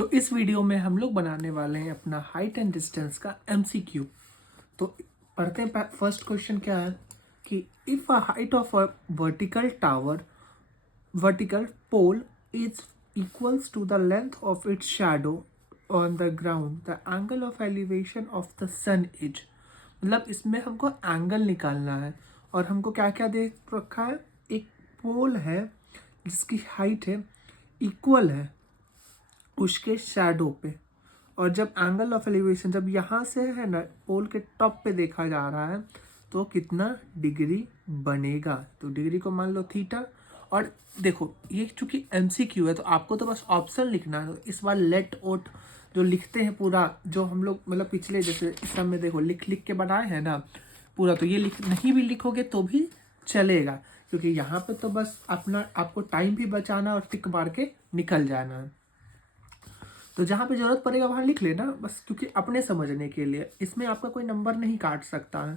तो इस वीडियो में हम लोग बनाने वाले हैं अपना हाइट एंड डिस्टेंस का एमसीक्यू। तो पढ़ते हैं। फर्स्ट क्वेश्चन क्या है कि if a height of a vertical pole is equals to the length of its shadow on the ground, the angle of elevation of the sun is. मतलब इसमें हमको एंगल निकालना है और हमको क्या क्या दे रखा है। एक पोल है जिसकी हाइट है इक्वल है उसके शैडो पे, और जब एंगल ऑफ एलिवेशन जब यहाँ से है ना पोल के टॉप पे देखा जा रहा है तो कितना डिग्री बनेगा। तो डिग्री को मान लो थीटा। और देखो ये चूंकि एमसीक्यू है तो आपको तो बस ऑप्शन लिखना है। इस बार लेट ओट जो लिखते हैं पूरा, जो हम लोग मतलब पिछले जैसे इस सब में देखो लिख लिख के बनाए हैं ना पूरा, तो ये लिख नहीं भी लिखोगे तो भी चलेगा, क्योंकि यहाँ पे तो बस अपना आपको टाइम भी बचाना और टिक मार के निकल जाना है। तो जहाँ पे ज़रूरत पड़ेगा वहाँ लिख लेना बस, क्योंकि अपने समझने के लिए इसमें आपका कोई नंबर नहीं काट सकता है।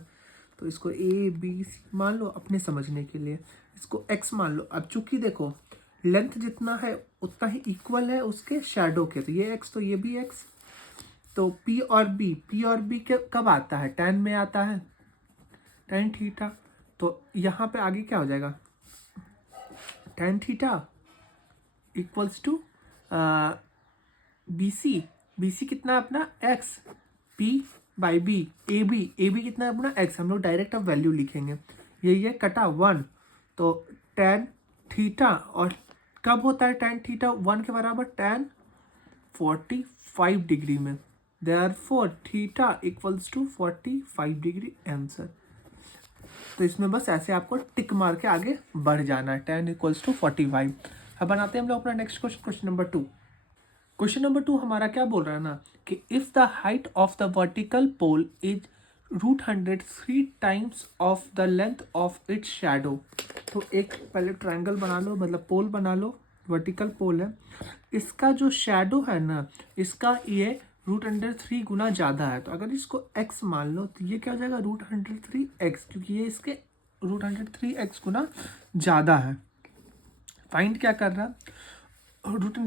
तो इसको ए बी सी मान लो अपने समझने के लिए, इसको एक्स मान लो। अब चूंकि देखो लेंथ जितना है उतना ही इक्वल है उसके शैडो के, तो ये एक्स तो ये भी एक्स। तो पी और बी के कब आता है, टेन में आता है, टेन थीटा। तो यहाँ पे आगे क्या हो जाएगा, tan theta equals to B C कितना है अपना x, P by B, A B कितना है अपना एक्स। हम लोग डायरेक्ट अब वैल्यू लिखेंगे, ये कटा वन, तो टेन थीटा। और कब होता है टेन थीटा वन के बराबर, टेन 45 डिग्री में। Therefore theta equals to 45 degree answer. तो इसमें बस ऐसे आपको टिक मार के आगे बढ़ जाना है, टेन इक्वल्स टू 45। अब बनाते हैं हम लोग अपना next question, question number 2। Question number 2 हमारा क्या बोल रहा है ना कि if the height of the vertical pole is √103 times of the length of its shadow. तो एक पहले ट्रायंगल बना लो, मतलब पोल बना लो, वर्टिकल पोल है, इसका जो शैडो है ना इसका ये √103 गुना ज़्यादा है। तो अगर इसको x मान लो तो ये क्या हो जाएगा, √103x, क्योंकि ये इसके √103x गुना ज़्यादा है। फाइंड क्या कर रहा है, root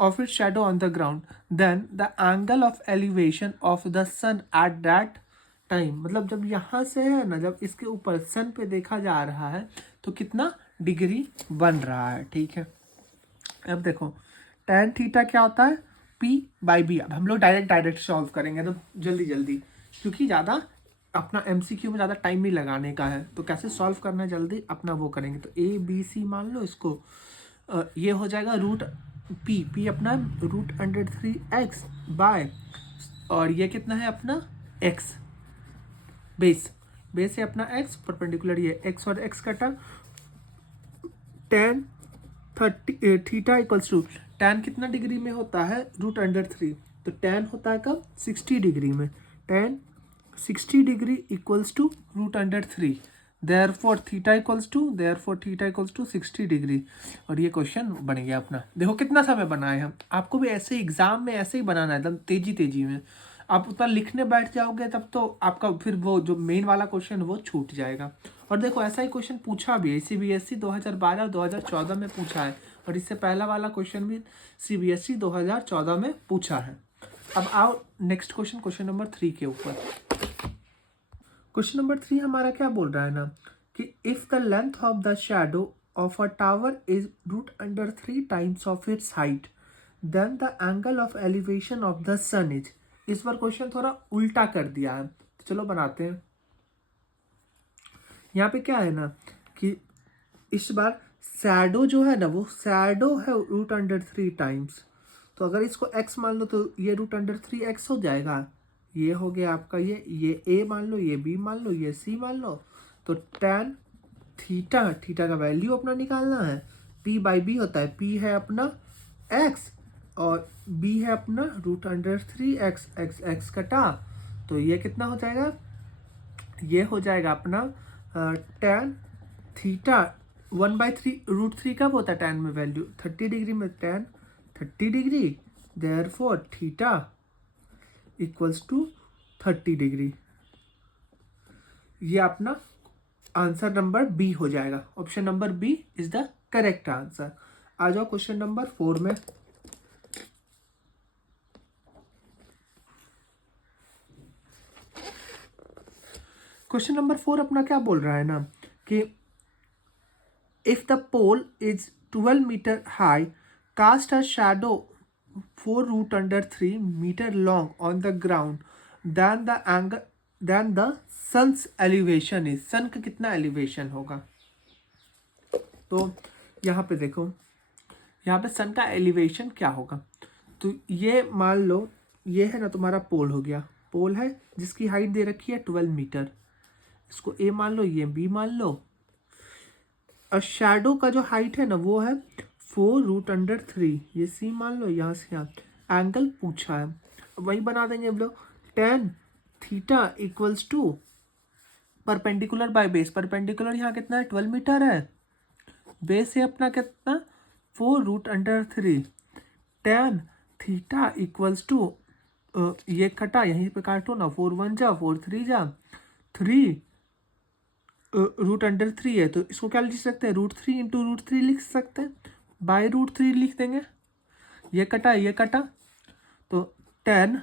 of its shadow on the ground, then the angle of elevation of the sun at that time। मतलब जब यहाँ से है ना, जब इसके ऊपर सन पे देखा जा रहा है तो कितना डिग्री बन रहा है। ठीक है, अब देखो tan थीटा क्या होता है, p बाई बी। अब हम लोग डायरेक्ट सॉल्व करेंगे तो जल्दी, क्योंकि ज़्यादा अपना एमसीक्यू में ज़्यादा टाइम नहीं लगाने का है, तो कैसे सॉल्व करना है जल्दी अपना वो करेंगे। तो ए बी सी मान लो इसको, ये हो जाएगा रूट पी अपना √103x बाय, और ये कितना है अपना x, बेस है अपना x, परपेंडिकुलर ये x और x कटा, tan 30 theta equals to, tan कितना डिग्री में होता है, √3, तो tan होता है कब, 60 डिग्री में, tan 60 degree equals to √3, therefore theta equals to 60 degree. और ये क्वेश्चन बन गया अपना। देखो कितना समय बनाए हम, आपको भी ऐसे एग्जाम में ऐसे ही बनाना है, एकदम तेजी में। आप उतना लिखने बैठ जाओगे तब तो आपका फिर वो जो मेन वाला क्वेश्चन वो छूट जाएगा। और देखो ऐसा ही क्वेश्चन पूछा भी है, CBSE 2012 और 2014 में पूछा है, और इससे पहला वाला क्वेश्चन भी CBSE 2014 में पूछा है। अब आओ नेक्स्ट क्वेश्चन, क्वेश्चन नंबर 3 के ऊपर। क्वेश्चन नंबर 3 हमारा क्या बोल रहा है ना कि if the length of the shadow of a tower is √3 times of its height, then the angle of elevation of the sun is. इस बार क्वेश्चन थोड़ा उल्टा कर दिया है, तो चलो बनाते हैं। यहाँ पे क्या है ना कि इस बार शैडो जो है ना वो शैडो है √3 टाइम्स, तो अगर इसको x मान लो तो ये √3x हो जाएगा। ये हो गया आपका ये a मान लो, ये b मान लो, ये c मान लो। तो tan थीटा का वैल्यू अपना निकालना है, p बाई b होता है, p है अपना x और b है अपना √3x, x कटा, तो ये कितना हो जाएगा, ये हो जाएगा अपना tan थीटा 1/3, √3 कब होता है tan में वैल्यू, 30 डिग्री में, tan 30 degree, therefore theta equals to 30 degree. ये अपना आंसर नंबर बी हो जाएगा। Option number B is the correct answer. आ जाओ क्वेश्चन नंबर 4 में। क्वेश्चन नंबर 4 अपना क्या बोल रहा है ना कि if the pole is 12 metre high, cast a shadow 4√3 metre long on the ground, then the sun's elevation is, sun का कितना एलिवेशन होगा। तो यहाँ पे देखो, यहाँ पे सन का एलिवेशन क्या होगा। तो ये मान लो ये है ना तुम्हारा पोल हो गया, पोल है जिसकी हाइट दे रखी है 12 मीटर, इसको ए मान लो, ये बी मान लो, और शैडो का जो हाइट है ना वो है 4√3, ये सी मान लो, यहाँ से यहाँ एंगल पूछा है, वही बना देंगे हम लोग, tan theta equals to perpendicular by base, perpendicular यहाँ कितना है 12 मीटर है, बेस है अपना कितना 4√3, tan थीटा इक्वल्स टू, ये कटा यहीं पे काटो ना, 4 1 जा 4 3 जा 3 √3 है, तो इसको क्या लिख सकते हैं, √3 इंटू √3 लिख सकते हैं, बाय √3 लिख देंगे, ये कटा, तो tan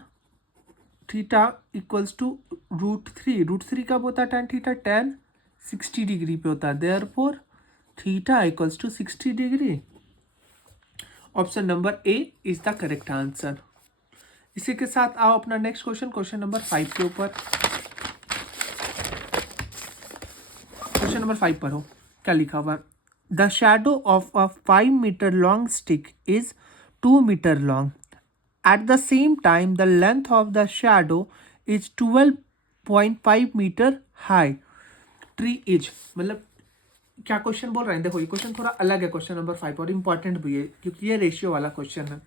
थीटा इक्वल्स टू √3 कब होता है tan थीटा, tan 60 डिग्री पे होता है, therefore theta equals to 60 degree. Option number A is the correct answer. इसी के साथ आओ अपना नेक्स्ट क्वेश्चन, क्वेश्चन नंबर 5 के ऊपर। क्वेश्चन नंबर 5 पर हो, क्या लिखा हुआ, the shadow of a 5 metre long stick is 2 metre long, at the same time the length of the shadow is 12.5 metre high, tree is, मतलब क्या क्वेश्चन बोल रहे हैं, देखो ये क्वेश्चन थोड़ा अलग है क्वेश्चन नंबर 5 और इम्पॉर्टेंट भी है क्योंकि ये रेशियो वाला क्वेश्चन है,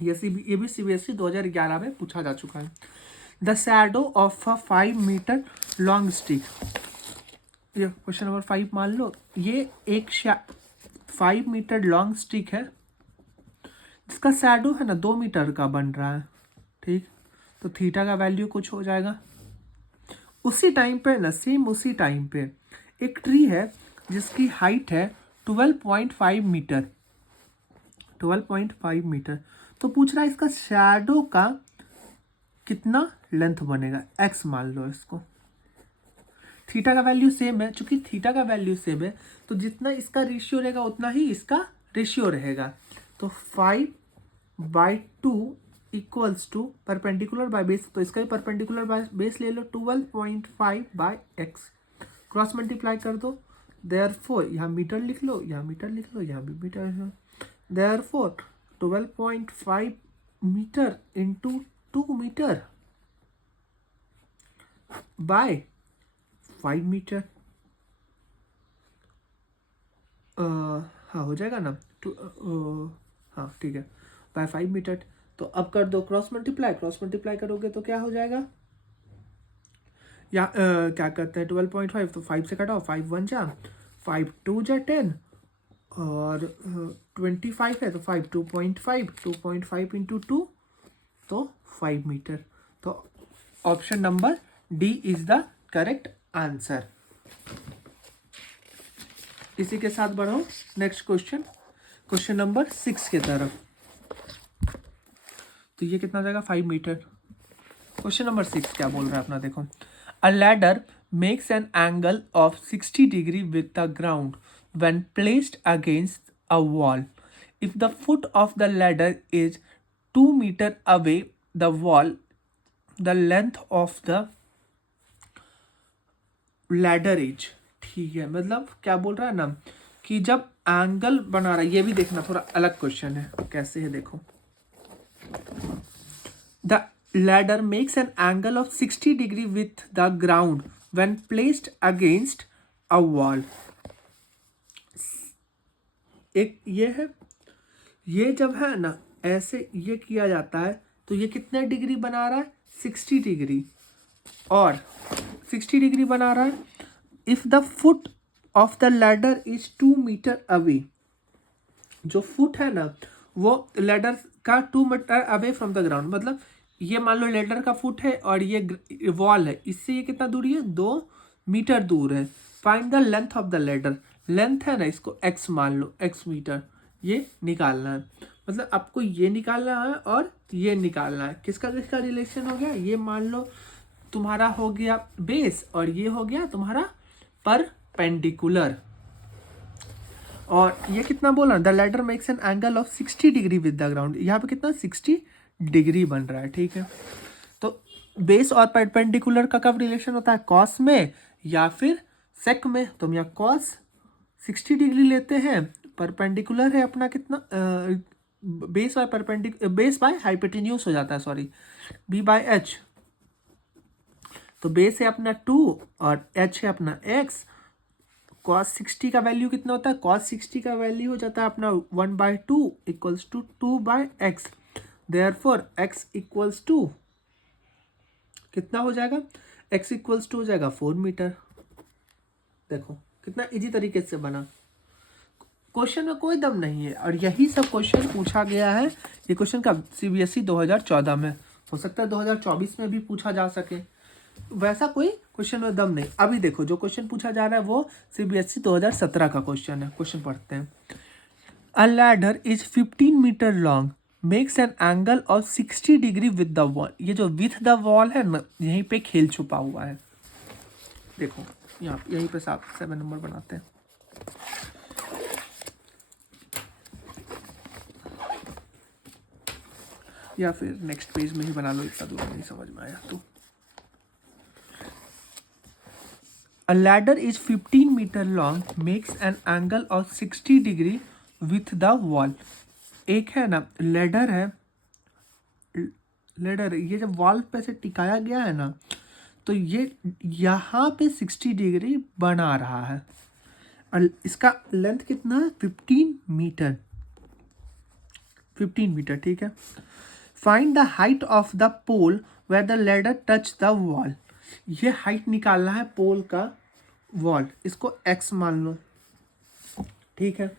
ये भी CBSE 2011 में पूछा जा चुका है। The shadow of a 5 metre long stick, ये क्वेश्चन नंबर 5 मान लो, ये एक 5 मीटर लॉन्ग स्टिक है जिसका शैडो है ना 2 मीटर का बन रहा है, ठीक, तो थीटा का वैल्यू कुछ हो जाएगा। उसी टाइम पे ना, सेम उसी टाइम पे एक ट्री है जिसकी हाइट है 12.5 मीटर, 12.5 मीटर, तो पूछ रहा है इसका शैडो का कितना लेंथ बनेगा, x मान लो इसको, थीटा का वैल्यू सेम है, चूंकि थीटा का वैल्यू सेम है तो जितना इसका रेशियो रहेगा उतना ही इसका रेशियो रहेगा, तो 5/2 equals to perpendicular by base, तो इसका भी परपेंडिकुलर बाय बेस ले लो 12.5/x, क्रॉस मल्टीप्लाई कर दो, देयरफॉर यहाँ मीटर लिख लो, यहाँ मीटर लिख लो, यहाँ भी मीटर लिख लो, therefore 12.5 metre into 2 metre by 5 metre, हाँ हो जाएगा ना, हाँ ठीक है, बाय 5 मीटर। तो अब कर दो क्रॉस मल्टीप्लाई करोगे तो क्या हो जाएगा, या क्या करते हैं 12.5, तो 5 से कटाओ, 5 1 जा 5 2 जा 10 और 25 है तो 5 2.5 इंटू 2 तो 5 मीटर, तो option number D is the correct answer. इसी के साथ बढ़ो नेक्स्ट क्वेश्चन, क्वेश्चन नंबर 6 के तरफ। तो ये कितना जाएगा 5 मीटर। क्वेश्चन नंबर 6 क्या बोल रहा है अपना, देखो, अ ladder makes an angle of 60 degree with the ground when placed against a wall. If the foot of the ladder is 2 meters away the wall, the length of the ladder is, ठीक है, मतलब क्या बोल रहा है ना कि जब एंगल बना रहा है, ये भी देखना थोड़ा अलग क्वेश्चन है, कैसे है देखो, the ladder makes an angle of 60 degree with the ground when placed against a wall. एक ये है, ये जब है ना ऐसे ये किया जाता है तो ये कितने डिग्री बना रहा है 60 डिग्री, और 60 डिग्री बना रहा है if the foot of the ladder is 2 metre away, जो फुट है ना वो लैडर का 2 metre away from the ground, मतलब ये मान लो लैडर का फुट है और ये वॉल है, इससे ये कितना दूरी है 2 मीटर दूर है। Find the length of the ladder, length है ना इसको x मान लो, x मीटर, ये निकालना है, मतलब आपको ये निकालना है और ये निकालना है, किसका किसका रिलेशन हो गया, ये मान लो तुम्हारा हो गया बेस और ये हो गया तुम्हारा परपेंडिकुलर। और ये कितना बोला, the ladder makes an angle of 60 degree with the ground. यहाँ पे कितना 60 डिग्री बन रहा है, ठीक है। तो बेस और परपेंडिकुलर का कब रिलेशन होता है, कॉस में या फिर सेक में। तो हम यहाँ कॉस 60 डिग्री लेते हैं, परपेंडिकुलर है अपना कितना base by base by hypotenuse हो जाता है, सॉरी, बी बाय एच। तो बेस है अपना 2 और एच है अपना एक्स। कॉस 60 का वैल्यू कितना होता है, कॉस 60 का वैल्यू हो जाता है अपना 1/2 equals to 2/x। Therefore x equals to कितना हो जाएगा, x इक्वल्स टू हो जाएगा 4 मीटर। देखो कितना इजी तरीके से बना, क्वेश्चन में कोई दम नहीं है। और यही सब क्वेश्चन पूछा गया है। ये क्वेश्चन का CBSE 2014 में, हो सकता है 2024 में भी पूछा जा सके, वैसा कोई क्वेश्चन में दम नहीं। अभी देखो जो क्वेश्चन पूछा जा रहा है वो CBSE 2017 का क्वेश्चन है। क्वेश्चन पढ़ते हैं। A ladder is 15 metre long makes an angle of 60 degree with the wall. ये जो विथ द वॉल है ना, यहीं पे खेल छुपा हुआ है। देखो यहाँ यहीं पे 7 नंबर बनाते हैं। या फिर नेक्स्ट पेज में ही बना लो, इतना दूर नहीं समझ में आया तो। A ladder is 15 meter long, makes an angle of 60 degree with the wall। एक है ना लेडर है, लेडर ये जब वॉल पे से टिकाया गया है ना, तो ये यहाँ पे 60 डिग्री बना रहा है। और इसका लेंथ कितना है, 15 मीटर, 15 मीटर, ठीक है। Find the height of the pole where the ladder touch the wall. ये हाइट निकालना है पोल का, वॉल, इसको x मान लो, ठीक है।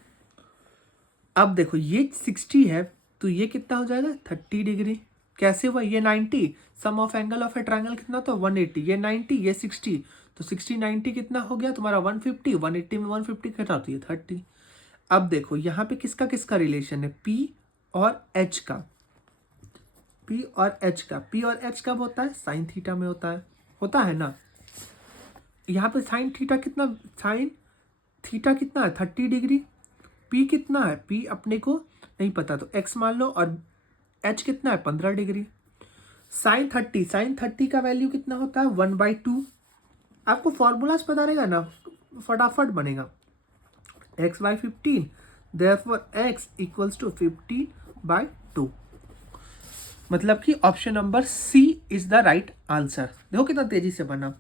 अब देखो ये 60 है तो ये कितना हो जाएगा 30 डिग्री। कैसे हुआ, ये 90, sum of angle of a triangle कितना था 180, ये 90 ये 60, तो 60 90 कितना हो गया तुम्हारा 150, 180 में 150 घटा तो ये 30। अब देखो यहाँ पे किसका किसका रिलेशन है, P और H का, P और H का। P और H कब होता है, साइन थीटा में होता है ना। यहाँ पे साइन थीटा कितना है 30 डिग्री। P कितना है, P अपने को नहीं पता तो x मान लो, और H कितना है 15 डिग्री। साइन 30 का वैल्यू कितना होता है 1/2। आपको फॉर्मूलाज पता रहेगा ना, फटाफट बनेगा। x/15, therefore x equals to 15/2। मतलब कि option number C is the right answer. देखो कितना तेजी से बना।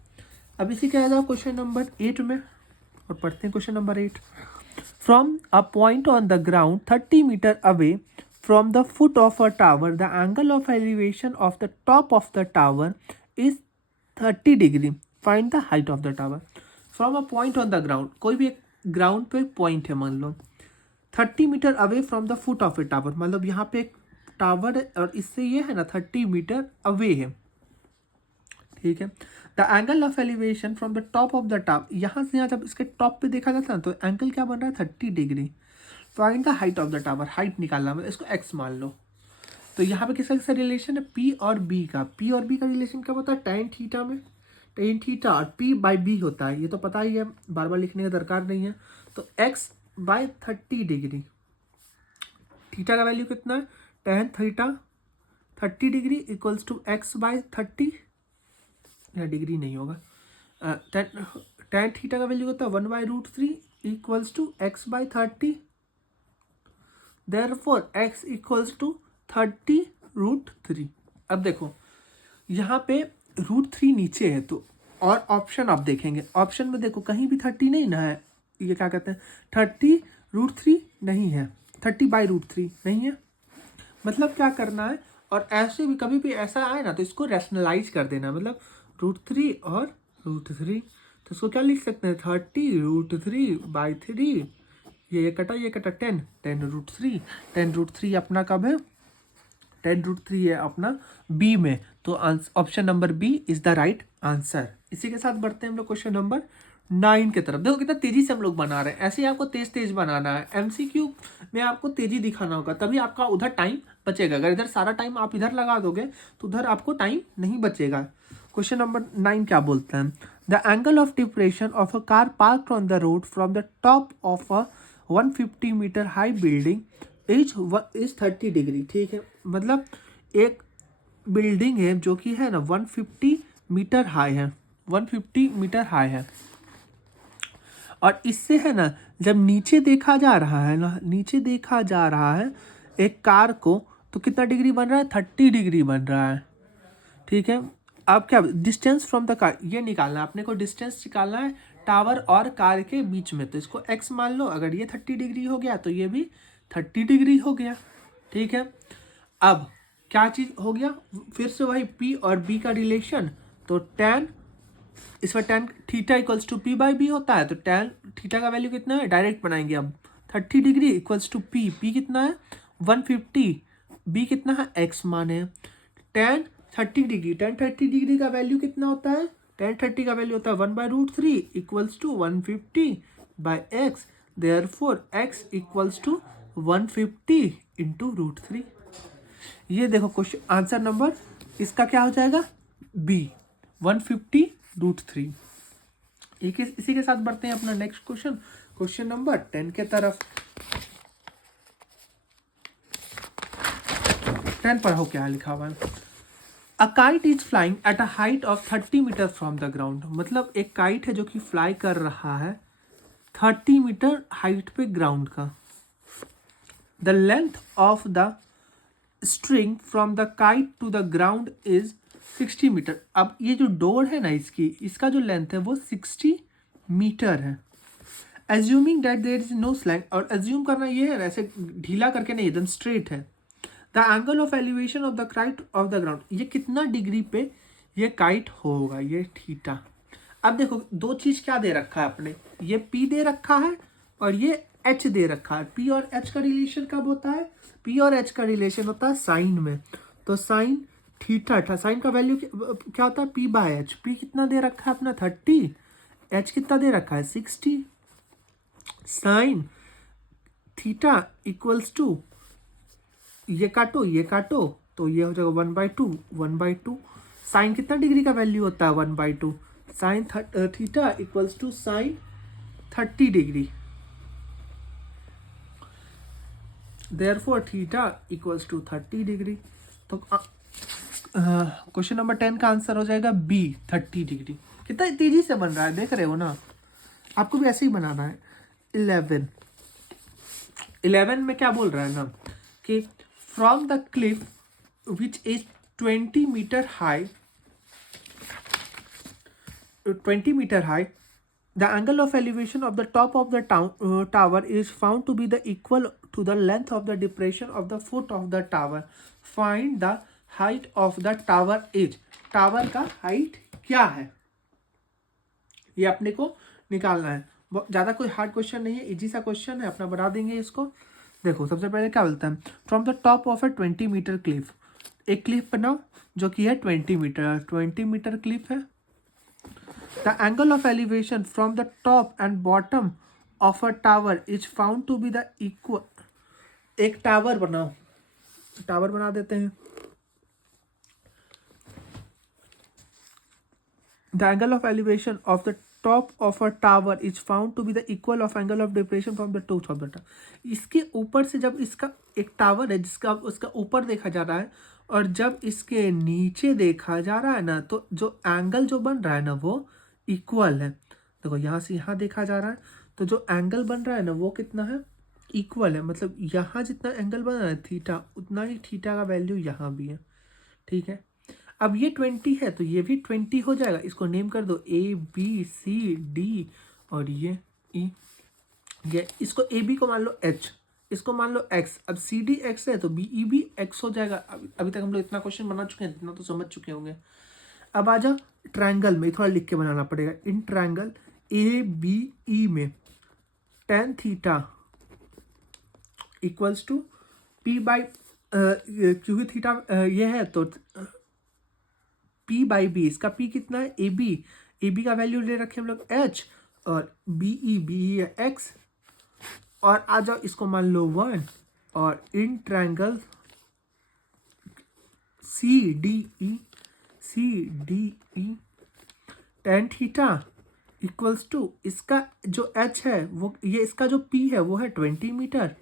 अब इसी के आ जाओ क्वेश्चन नंबर 8 में और पढ़ते हैं question number 8। From a point on the ground 30 metre away from the foot of a tower the angle of elevation of the top of the tower is 30 degree. Find the height of the tower. From a point on the ground, कोई भी एक ground पे point है मान लो, 30 metre away from the foot of a tower, मतलब यहाँ पे एक टावर है और इससे ये है ना 30 मीटर अवे है, ठीक है। The angle of elevation from the top of the tower, यहाँ से यहाँ जब इसके टॉप पे देखा जाता है तो एंगल क्या बन रहा है 30 degree. Find the height of the tower, height निकालना मतलब इसको x मान लो। तो यहाँ पे किसका किसका रिलेशन है, P और B का। P और B का रिलेशन क्या होता है, tan थीटा में, tan थीटा और P/B होता है, ये तो पता ही है, बार बार लिखने का दरकार नहीं है। तो x/30 डिग्री, थीटा का वैल्यू कितना है tan theta 30 degree equals to x/30, या डिग्री नहीं होगा, tan थीटा का वैल्यू होता है 1/√3 equals to x/30। Therefore x equals to 30√3। अब देखो यहाँ पे √3 नीचे है, तो और ऑप्शन आप देखेंगे, ऑप्शन में देखो कहीं भी 30 नहीं ना है, ये क्या कहते हैं 30√3 नहीं है, 30/√3 नहीं है। मतलब क्या करना है, और ऐसे भी कभी भी ऐसा आए ना तो इसको रैशनलाइज कर देना, मतलब √3 और √3, तो इसको क्या लिख सकते हैं 30√3/3, ये कटा 10√3, 10√3 अपना कब है 10√3 है अपना बी में, तो option number B is the right answer. इसी के साथ बढ़ते हैं हम लोग क्वेश्चन नंबर 9 की तरफ। देखो कितना तेजी से हम लोग बना रहे हैं, ऐसे ही आपको तेज तेज बनाना है, MCQ में आपको तेजी दिखाना होगा तभी आपका उधर टाइम बचेगा। अगर इधर सारा टाइम आप इधर लगा दोगे तो उधर आपको टाइम नहीं बचेगा। क्वेश्चन नंबर 9 क्या बोलते हैं, the angle of depression of a car parked on the road from the top of a 150 metre high building is 30 degree. ठीक है, मतलब एक बिल्डिंग है जो कि है ना 150 मीटर हाई है, 150 मीटर हाई है, और इससे है ना जब नीचे देखा जा रहा है ना, नीचे देखा जा रहा है एक कार को, तो कितना डिग्री बन रहा है, 30 डिग्री बन रहा है। ठीक है, अब क्या डिस्टेंस फ्रॉम द कार ये निकालना है अपने को, डिस्टेंस निकालना है टावर और कार के बीच में। तो इसको x मान लो, अगर ये 30 डिग्री हो गया तो ये भी 30 डिग्री हो गया। ठीक है, अब क्या चीज़ हो गया, फिर से वही p और b का रिलेशन, तो tan, इसमें tan theta equals to p by B होता है, तो tan थीटा का वैल्यू कितना है, डायरेक्ट बनाएंगे अब, 30 डिग्री इक्वल्स टू p कितना है 150, b कितना है x माने, tan 30 डिग्री, tan 30 डिग्री का वैल्यू कितना होता है, tan 30 का वैल्यू होता है 1/√3 equals to 150 by x, therefore x equals to 150 into √3। ये देखो क्वेश्चन आंसर नंबर इसका क्या हो जाएगा, बी 150√3। इसी के साथ बढ़ते हैं अपना नेक्स्ट क्वेश्चन, क्वेश्चन नंबर 10 के तरफ। 10 पढ़ो क्या लिखा हुआ है, a kite is flying at a height of 30 metre from the ground. मतलब एक काइट है जो कि फ्लाई कर रहा है 30 मीटर हाइट पे ग्राउंड का। The length of the string from the kite to the ground is 60 metre. अब ये जो डोर है ना इसका जो लेंथ है वो 60 मीटर है। Assuming that there is no slang, और एज्यूम करना ये है ऐसे ढीला करके नहीं, एकदम स्ट्रेट है। The angle of elevation of the kite of the ground, ये कितना डिग्री पे ये काइट होगा, ये थीटा। अब देखो दो चीज क्या दे रखा है अपने, ये p दे रखा है और ये h दे रखा है। p और h का रिलेशन कब होता है, p और h का रिलेशन होता है साइन में। तो साइन थीटा, साइन का वैल्यू क्या होता है, p बाय एच। p कितना दे रखा है अपना 30, h कितना दे रखा है 60, साइन थीटा इक्वल्स टू, ये काटो तो ये हो जाएगा 1/2। साइन कितना डिग्री का वैल्यू होता है 1/2, sine theta equals to sine 30 degree, therefore theta equals to 30 degree. तो क्वेश्चन नंबर 10 का आंसर हो जाएगा बी 30 डिग्री। कितना तेजी से बन रहा है देख रहे हो ना, आपको भी ऐसे ही बनाना है। 11 में क्या बोल रहा है ना कि from the cliff which is 20 metre high, 20 metre high, the angle of elevation of the top of the tower is found to be the equal to the length of the depression of the foot of the tower. Find the height of the tower is. Tower का height क्या है, ये अपने को निकालना है। ज़्यादा कोई हार्ड क्वेश्चन नहीं है, इजी सा क्वेश्चन है, अपना बना देंगे इसको। देखो सबसे पहले क्या बोलता है, from the top of a 20 metre cliff, एक क्लिफ बनाओ जो कि है 20 मीटर क्लिफ है। The angle of elevation from the top and bottom of a tower is found to be the equal. एक टावर बनाओ, टावर बना देते हैं। The angle of elevation of the top of a tower is found to be the equal of angle of depression from the top of the tower. इसके ऊपर से जब इसका एक टावर है जिसका उसका ऊपर देखा जा रहा है और जब इसके नीचे देखा जा रहा है ना, तो जो एंगल जो बन रहा है ना वो इक्वल है। देखो यहाँ से यहाँ देखा जा रहा है तो जो एंगल बन रहा है ना वो कितना है, इक्वल है। मतलब यहाँ जितना एंगल बन रहा है थीटा, उतना ही थीटा का वैल्यू यहाँ भी है। ठीक है, अब ये 20 है तो ये भी 20 हो जाएगा। इसको नेम कर दो ABCD और ये E, ये इसको AB को मान लो H, इसको मान लो X। अब CD X है तो BE भी X हो जाएगा। अभी तक हम लोग इतना क्वेश्चन बना चुके हैं, इतना तो समझ चुके होंगे। अब आ जाओ ट्रायंगल में, थोड़ा लिख के बनाना पड़ेगा। इन ट्रायंगल ABE में tan theta equals to P by, क्योंकि थीटा ये है तो P बाई बी, इसका P कितना है AB का वैल्यू ले रखे हम लोग H, और BE है X। और आ जाओ इसको मान लो 1, और in triangle CDE tan theta equals to इसका जो h है वो ये इसका जो p है वो है 20 मीटर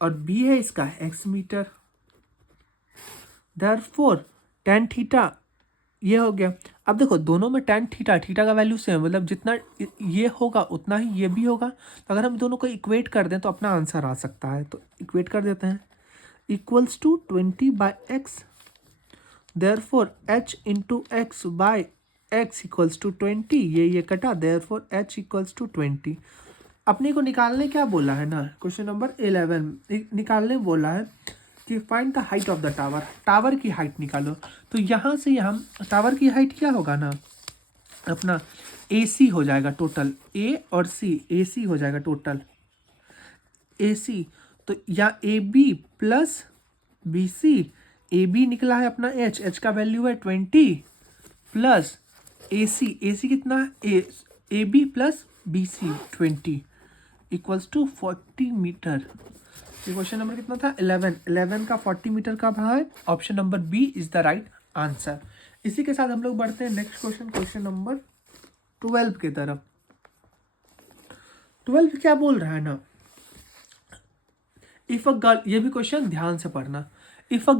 और b है इसका x मीटर। देयरफॉर tan थीटा ये हो गया। अब देखो दोनों में tan थीटा का वैल्यू सेम, मतलब जितना ये होगा उतना ही ये भी होगा। तो अगर हम दोनों को इक्वेट कर दें तो अपना आंसर आ सकता है। तो इक्वेट कर देते हैं, equals to 20/x। Therefore h into x by x equals to 20। ये कटा, देयरफॉर h इक्वल्स टू 20। अपने को निकालने क्या बोला है ना, क्वेश्चन नंबर 11 निकालने बोला है कि find the height of the tower. Tower की हाइट निकालो। तो यहाँ से यहाँ टावर की हाइट क्या होगा ना, अपना AC हो जाएगा टोटल, A और C, AC हो जाएगा टोटल AC। तो या AB प्लस BC, AB निकला है अपना H का वैल्यू है 20 प्लस AC कितना है AB plus BC 20 equals to 40 metre. ये क्वेश्चन नंबर कितना था 11 का 40 मीटर का भाग है। Option number B is the right answer. इसी के साथ हम लोग बढ़ते हैं नेक्स्ट क्वेश्चन नंबर 12 की तरफ। 12 क्या बोल रहा है ना, इफ अ गर्ल, ये भी क्वेश्चन ध्यान से पढ़ना। If a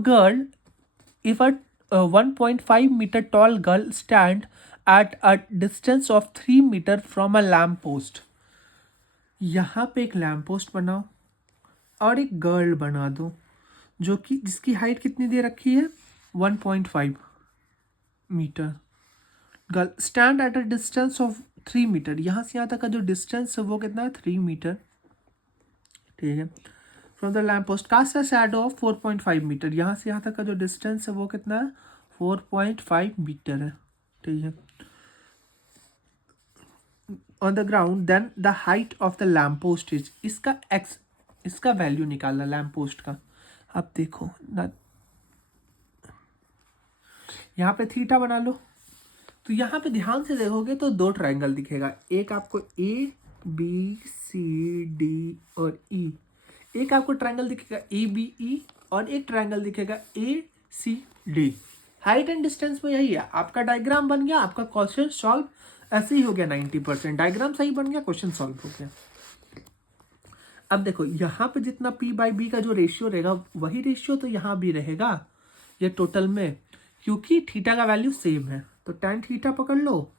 1.5 metre tall girl stand at a distance of 3 metre from a lamp post. यहाँ पे एक लैम्प पोस्ट बनाओ और एक गर्ल बना दो जो कि जिसकी हाइट कितनी दे रखी है 1.5 metre. Girl stand at a distance of 3 metre. यहाँ से यहाँ तक का जो डिस्टेंस है वो कितना है 3 मीटर, ठीक है। From the lamp post cast a shadow of 4.5 metre. यहाँ से यहाँ तक का जो डिस्टेंस है वो कितना है 4.5 मीटर है, ठीक है। On the ground then the height of the lamp post is, इसका वैल्यू निकालना लैम्प पोस्ट का। अब देखो ना, यहाँ पे थीटा बना लो। तो यहाँ पे ध्यान से देखोगे तो दो ट्रायंगल दिखेगा, एक आपको ABCD और E, एक आपको ट्रायंगल दिखेगा ABE और एक ट्रायंगल दिखेगा ACD। हाइट एंड डिस्टेंस में यही है। आपका डायग्राम बन गया, आपका क्वेश्चन सॉल्व ऐसे ही हो गया। 90% डायग्राम सही बन गया, क्वेश्चन सॉल्व हो गया। अब देखो यहाँ पे जितना P/B का जो रेशियो रहेगा वही रेशियो तो यहाँ भी रहेगा ये टोटल में, क्योंकि थीटा का वैल्यू सेम है। तो tan थीटा पकड़ लो,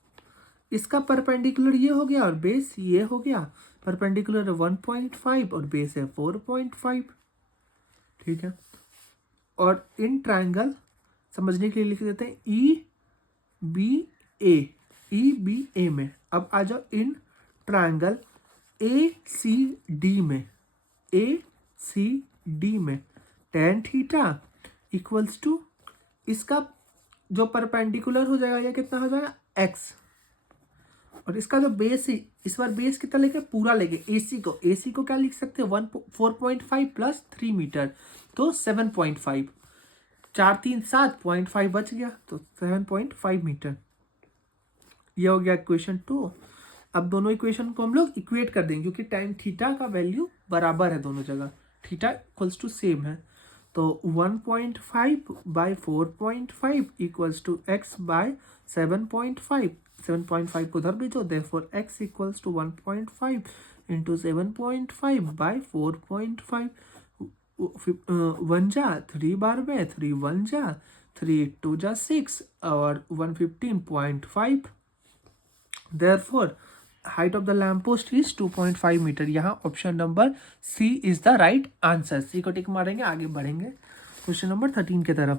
इसका परपेंडिकुलर ये हो गया और बेस ये हो गया। परपेंडिकुलर 1.5 और बेस है 4.5, ठीक है। और इन ट्रायंगल समझने के लिए लिख देते हैं EBA में। अब आ जाओ इन ट्रायंगल ACD में tan थीटा इक्वल्स टू इसका जो परपेंडिकुलर हो जाएगा ये कितना हो जाएगा x, और इसका जो बेस है इस बार बेस कितना लेके पूरा लेके AC को क्या लिख सकते हैं 4.5 प्लस 3 मीटर तो 7.5, 4 3 7 0.5 बच गया तो 7.5 मीटर। ये हो गया इक्वेशन 2। अब दोनों इक्वेशन को हम लोग इक्वेट कर देंगे क्योंकि टाइम थीटा का वैल्यू बराबर है दोनों जगह, थीटा इक्वल्स टू सेम है। तो 1.5 by 4.5 equals to x by 7.5। 7.5 को उधर भेजो, therefore x equals to 1.5 into 7.5 by 4.5। 1 जा 3 बार में, 3 1 जा 3 2 जा 6 और 115.5। Therefore height of the lamp post is 2.5 metre. यहाँ option number C is the right answer. C को टिक मारेंगे, आगे बढ़ेंगे क्वेश्चन नंबर 13 की तरफ।